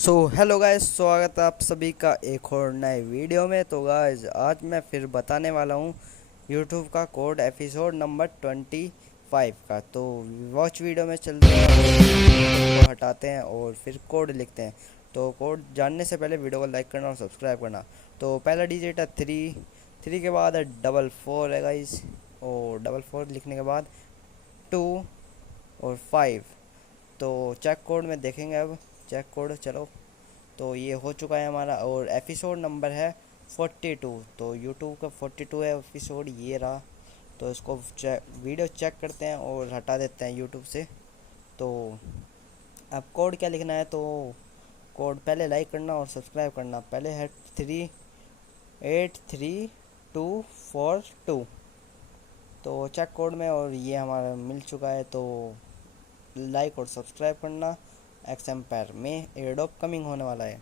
Hello guys, स्वागत है आप सभी का एक और नए वीडियो में। तो गाइस आज मैं फिर बताने वाला हूँ यूट्यूब का कोड एपिसोड नंबर 25 का। तो वॉच वीडियो में चलते हैं और को हटाते हैं और फिर कोड लिखते हैं। तो कोड जानने से पहले वीडियो को लाइक करना और सब्सक्राइब करना। तो पहला डिजिट है 3 के बाद है 44 है गाइस, और 44 लिखने के बाद 2 और 5। तो चेक कोड में देखेंगे अब। चेक कोड चलो। तो ये हो चुका है हमारा, और एपिसोड नंबर है 42। तो यूट्यूब का 42 है एपिसोड, ये रहा। तो इसको वीडियो चेक करते हैं और हटा देते हैं यूट्यूब से। तो अब कोड क्या लिखना है, तो कोड पहले लाइक करना और सब्सक्राइब करना। पहले है 383242। तो चेक कोड में, और ये हमारा मिल चुका है। तो लाइक और सब्सक्राइब करना। एक्सएम्पायर में एयरड्रॉप कमिंग होने वाला है।